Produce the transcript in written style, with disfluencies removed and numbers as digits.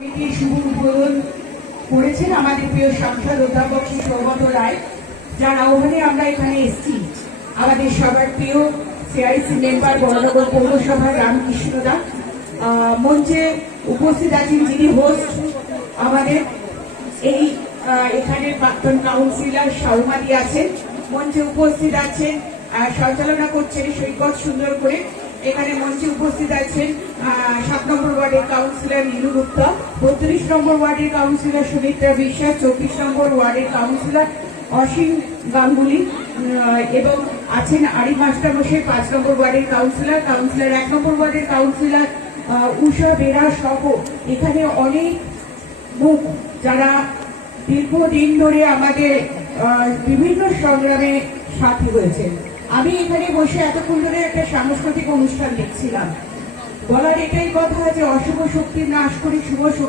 শুভ উদ্বোধন করেছেন আমাদের প্রিয় সাংসদ অধ্যাপক শ্রী সৌগত রায়, যার আহ্বানে আমরা এখানে এসেছি। আমাদের সবার প্রিয় সিআইসি মেম্বার বড়নগর পৌরসভার রামকৃষ্ণ দা মঞ্চে উপস্থিত আছেন, যিনি হোস্ট আমাদের এই এখানের প্রাক্তন কাউন্সিলর সৌমাদি আছেন, মঞ্চে উপস্থিত আছেন, সঞ্চালনা করছেন সৈকত সুন্দর করে। এখানে মঞ্চে উপস্থিত আছেন 7 নম্বর ওয়ার্ডের কাউন্সিলর নীলু গুপ্তা, 32 নম্বর ওয়ার্ডের কাউন্সিলর সুমিত্রা বিশ্বাস, 24 নম্বর ওয়ার্ডের কাউন্সিলর অসীম গাঙ্গুলি এবং আছেন আরিফ মাস্টার মশাই, 5 নম্বর ওয়ার্ডের কাউন্সিলর 1 নম্বর ওয়ার্ডের কাউন্সিলর উষা বেরা সহ এখানে অনেক মুখ যারা দীর্ঘদিন ধরে আমাদের বিভিন্ন সংগ্রামে সাথী হয়েছেন। আমি এখানে বসে এতক্ষণ ধরে একটা সাংস্কৃতিক অনুষ্ঠান দেখছিলাম। বলার এটাই কথা যে অশুভ শক্তির নাশ করে শুভ